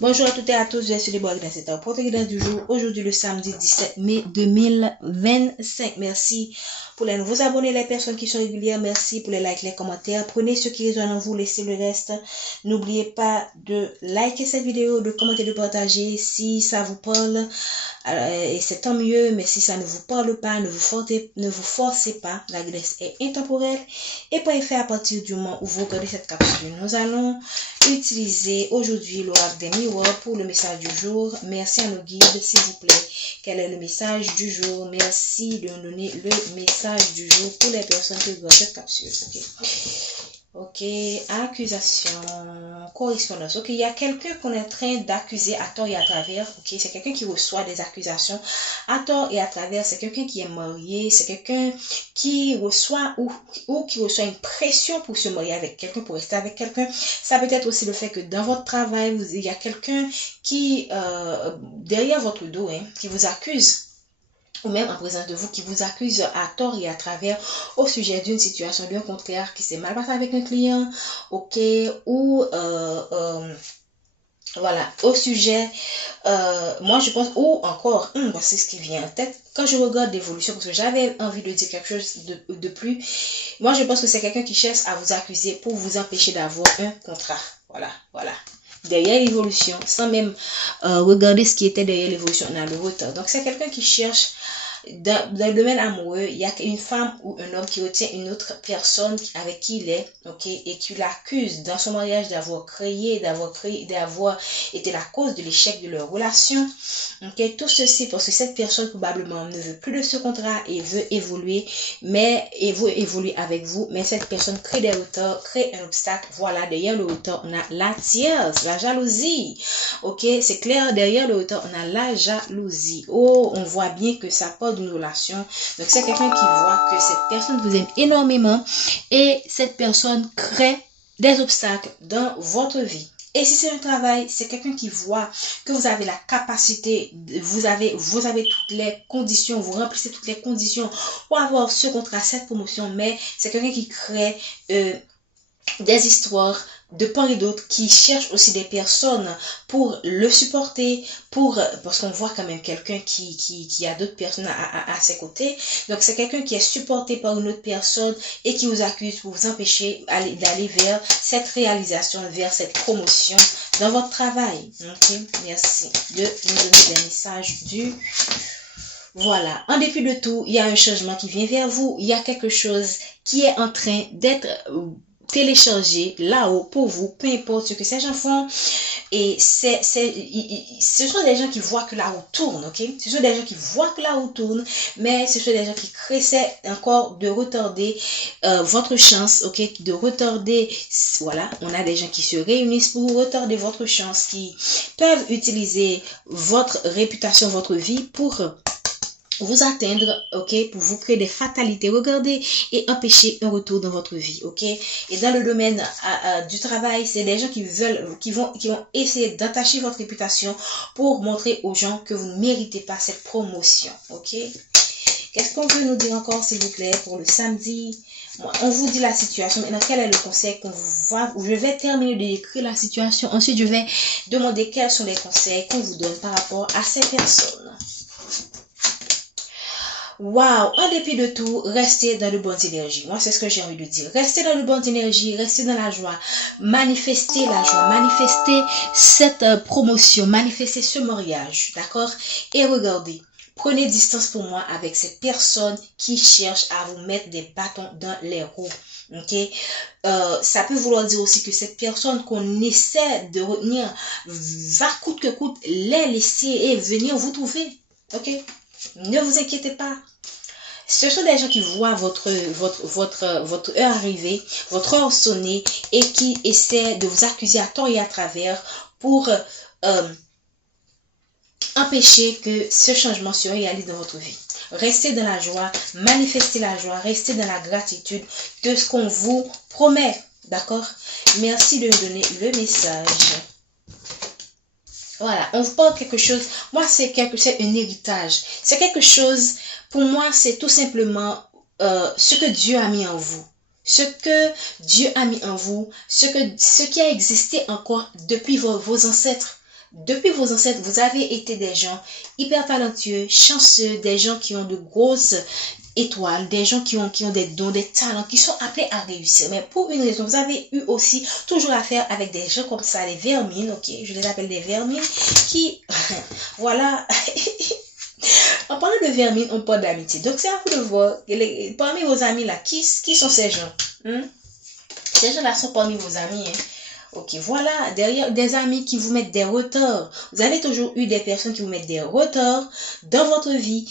Bonjour à toutes et à tous, je suis les Bois dans cette portugais du jour. Aujourd'hui, le samedi 17 mai 2025. Merci pour les nouveaux abonnés, les personnes qui sont régulières. Merci pour les likes, les commentaires. Prenez ce qui résonne en vous, laissez le reste. N'oubliez pas de liker cette vidéo, de commenter, de partager si ça vous parle. Et c'est tant mieux, mais si ça ne vous parle pas, ne vous forcez pas. La Grèce est intemporelle et pas effet à partir du moment où vous regardez cette capsule. Nous allons utiliser aujourd'hui l'oracle des miroirs pour le message du jour. Merci à nos guides, s'il vous plaît. Quel est le message du jour? Merci de nous donner le message du jour pour les personnes qui regardent cette capsule. Ok, accusation, correspondance. Ok, il y a quelqu'un qu'on est en train d'accuser à tort et à travers. Ok, c'est quelqu'un qui reçoit des accusations à tort et à travers. C'est quelqu'un qui est marié. C'est quelqu'un qui reçoit ou qui reçoit une pression pour se marier avec quelqu'un, pour rester avec quelqu'un. Ça peut être aussi le fait que dans votre travail, il y a quelqu'un qui, derrière votre dos, qui vous accuse, ou même en présence de vous, qui vous accuse à tort et à travers au sujet d'une situation, d'un contraire qui s'est mal passé avec un client, ok, ou voilà, au sujet, moi je pense, ou encore, c'est ce qui vient en tête, quand je regarde l'évolution, parce que j'avais envie de dire quelque chose de plus, moi je pense que c'est quelqu'un qui cherche à vous accuser pour vous empêcher d'avoir un contrat, voilà. Derrière l'évolution, sans même regarder ce qui était derrière l'évolution, on a le retard. Donc c'est quelqu'un qui cherche, dans le domaine amoureux, il y a une femme ou un homme qui retient une autre personne avec qui il est, ok, et qui l'accuse dans son mariage d'avoir été la cause de l'échec de leur relation, ok. Tout ceci parce que cette personne probablement ne veut plus de ce contrat et veut évoluer, avec vous, mais cette personne crée des retards, crée un obstacle. Voilà, derrière le retard, on a la tierce, la jalousie, ok, c'est clair, derrière le retard, on a la jalousie. Oh, on voit bien que ça part d'une relation. Donc c'est quelqu'un qui voit que cette personne vous aime énormément et cette personne crée des obstacles dans votre vie. Et si c'est un travail, c'est quelqu'un qui voit que vous avez la capacité, vous avez toutes les conditions, vous remplissez toutes les conditions pour avoir ce contrat, cette promotion, mais c'est quelqu'un qui crée des histoires de part et d'autre, qui cherche aussi des personnes pour le supporter, parce qu'on voit quand même quelqu'un qui a d'autres personnes à ses côtés. Donc c'est quelqu'un qui est supporté par une autre personne et qui vous accuse pour vous empêcher d'aller vers cette réalisation, vers cette promotion dans votre travail. Ok, merci de nous donner des messages du... Voilà, en dépit de tout, il y a un changement qui vient vers vous, il y a quelque chose qui est en train d'être téléchargé là-haut pour vous, peu importe ce que ces gens font. Et ce sont des gens qui voient que la roue tourne, ok? Ce sont des gens qui voient que la roue tourne, mais ce sont des gens qui essaient encore de retarder votre chance, ok? De retarder, voilà, on a des gens qui se réunissent pour retarder votre chance, qui peuvent utiliser votre réputation, votre vie pour vous atteindre, ok, pour vous créer des fatalités, regardez, et empêcher un retour dans votre vie, ok. Et dans le domaine du travail, c'est des gens qui vont essayer d'attacher votre réputation pour montrer aux gens que vous ne méritez pas cette promotion, ok. Qu'est-ce qu'on veut nous dire encore, s'il vous plaît, pour le samedi? On vous dit la situation. Maintenant, quel est le conseil qu'on vous va? Je vais terminer de décrire la situation. Ensuite, je vais demander quels sont les conseils qu'on vous donne par rapport à ces personnes. Waouh, en dépit de tout, restez dans de bonnes énergies. Moi, c'est ce que j'ai envie de dire. Restez dans de bonnes énergies, restez dans la joie. Manifestez la joie, manifestez cette promotion, manifestez ce mariage, d'accord? Et regardez, prenez distance pour moi avec ces personnes qui cherchent à vous mettre des bâtons dans les roues. Ok, ça peut vouloir dire aussi que cette personne qu'on essaie de retenir va coûte que coûte les laisser et venir vous trouver. Ok, ne vous inquiétez pas. Ce sont des gens qui voient votre heure arriver, votre heure sonner et qui essaient de vous accuser à tort et à travers pour empêcher que ce changement se réalise dans votre vie. Restez dans la joie, manifestez la joie, restez dans la gratitude de ce qu'on vous promet. D'accord? Merci de me donner le message. Voilà, on vous parle quelque chose. Moi, c'est un héritage. C'est quelque chose, pour moi, c'est tout simplement ce que Dieu a mis en vous. Ce que Dieu a mis en vous, ce qui a existé encore depuis vos ancêtres. depuis vos ancêtres, vous avez été des gens hyper talentueux, chanceux, des gens qui ont de grosses étoiles, des gens qui ont des dons, des talents, qui sont appelés à réussir. Mais pour une raison, vous avez eu aussi toujours affaire avec des gens comme ça, les vermines, ok, je les appelle des vermines, qui, voilà, en parlant de vermine, on parle d'amitié. Donc c'est à vous de voir, parmi vos amis là, qui sont ces gens? Ces gens là sont parmi vos amis, hein? Ok, voilà, derrière des amis qui vous mettent des retards. Vous avez toujours eu des personnes qui vous mettent des retards dans votre vie.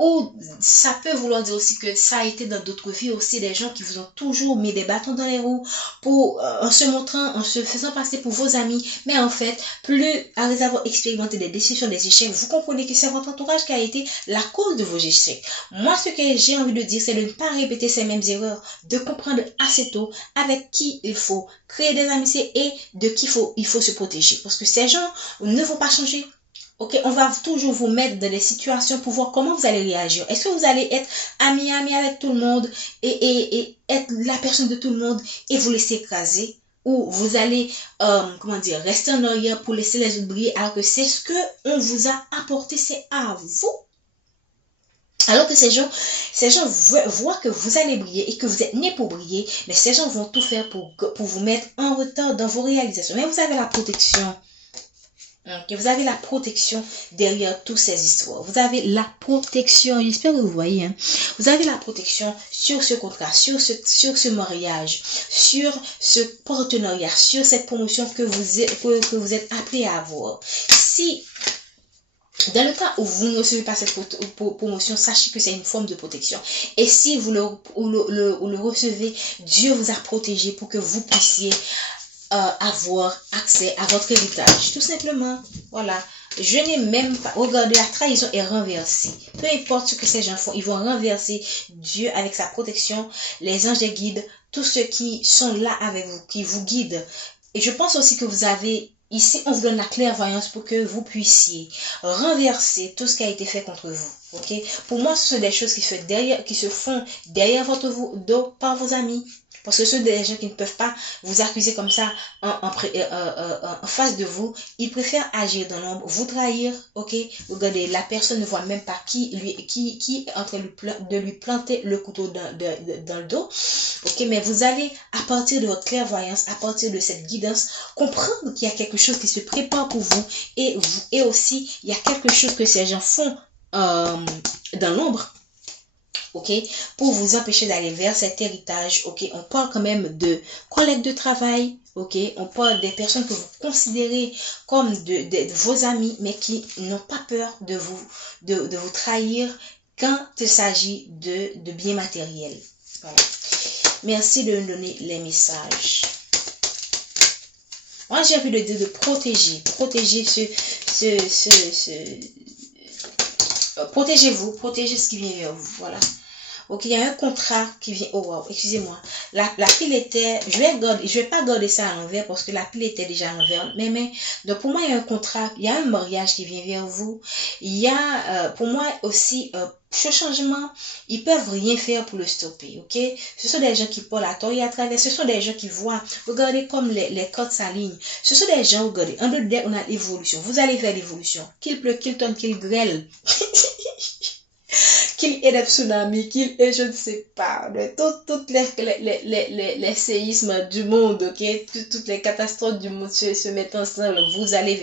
Ou ça peut vouloir dire aussi que ça a été dans d'autres vies aussi des gens qui vous ont toujours mis des bâtons dans les roues pour en se montrant, en se faisant passer pour vos amis. Mais en fait, plus après avoir expérimenté des décisions, des échecs, vous comprenez que c'est votre entourage qui a été la cause de vos échecs. Moi, ce que j'ai envie de dire, c'est de ne pas répéter ces mêmes erreurs, de comprendre assez tôt avec qui il faut créer des amitiés et de qui il faut se protéger. Parce que ces gens ne vont pas changer. Ok, on va toujours vous mettre dans des situations pour voir comment vous allez réagir. Est-ce que vous allez être ami avec tout le monde et être la personne de tout le monde et vous laisser écraser? Ou vous allez, comment dire, rester en arrière pour laisser les autres briller alors que c'est ce que on vous a apporté, c'est à vous. Alors que ces gens voient que vous allez briller et que vous êtes né pour briller, mais ces gens vont tout faire pour vous mettre en retard dans vos réalisations. Mais vous avez la protection. Okay, vous avez la protection derrière toutes ces histoires. Vous avez la protection, j'espère que vous voyez, hein? Vous avez la protection sur ce contrat, sur ce mariage, sur ce partenariat, sur cette promotion que vous êtes appelé à avoir. Si dans le cas où vous ne recevez pas cette promotion, sachez que c'est une forme de protection. Et si vous le recevez, Dieu vous a protégé pour que vous puissiez avoir accès à votre héritage. Tout simplement, voilà. Je n'ai même pas... Regardez, la trahison est renversée. Peu importe ce que ces gens font, ils vont renverser Dieu avec sa protection, les anges des guides, tous ceux qui sont là avec vous, qui vous guident. Et je pense aussi que vous avez... Ici, on vous donne la clairvoyance pour que vous puissiez renverser tout ce qui a été fait contre vous. Ok? Pour moi, ce sont des choses qui se font derrière votre dos par vos amis. Parce que ce sont des gens qui ne peuvent pas vous accuser comme ça en face de vous. Ils préfèrent agir dans l'ombre, vous trahir, ok? Regardez, la personne ne voit même pas qui est en train de lui planter le couteau dans le dos, ok? Mais vous allez, à partir de votre clairvoyance, à partir de cette guidance, comprendre qu'il y a quelque chose qui se prépare pour vous et aussi, il y a quelque chose que ces gens font dans l'ombre. Ok, pour vous empêcher d'aller vers cet héritage. Ok, on parle quand même de collègues de travail. Ok, on parle des personnes que vous considérez comme de vos amis, mais qui n'ont pas peur de vous trahir quand il s'agit de biens matériels. Voilà. Merci de nous donner les messages. Moi, j'ai envie de dire de protéger protégez-vous, protégez ce qui vient vers vous. Voilà. Ok, il y a un contrat qui vient. Oh wow, excusez-moi. La pile était. Je vais pas garder ça à l'envers parce que la pile était déjà à l'envers. Mais donc pour moi il y a un contrat, il y a un mariage qui vient vers vous. Il y a pour moi aussi ce changement, ils peuvent rien faire pour le stopper. Ok, ce sont des gens qui parlent à tort et à travers. Ce sont des gens qui voient. Regardez comme les cordes s'alignent. Ce sont des gens. Regardez. En dedans on a l'évolution. Vous allez vers l'évolution. Qu'il pleut, qu'il tonne, qu'il grêle. Qu'il ait des tsunamis, qu'il ait, je ne sais pas, toutes les séismes du monde, ok, toutes les catastrophes du monde se mettent ensemble, vous allez vers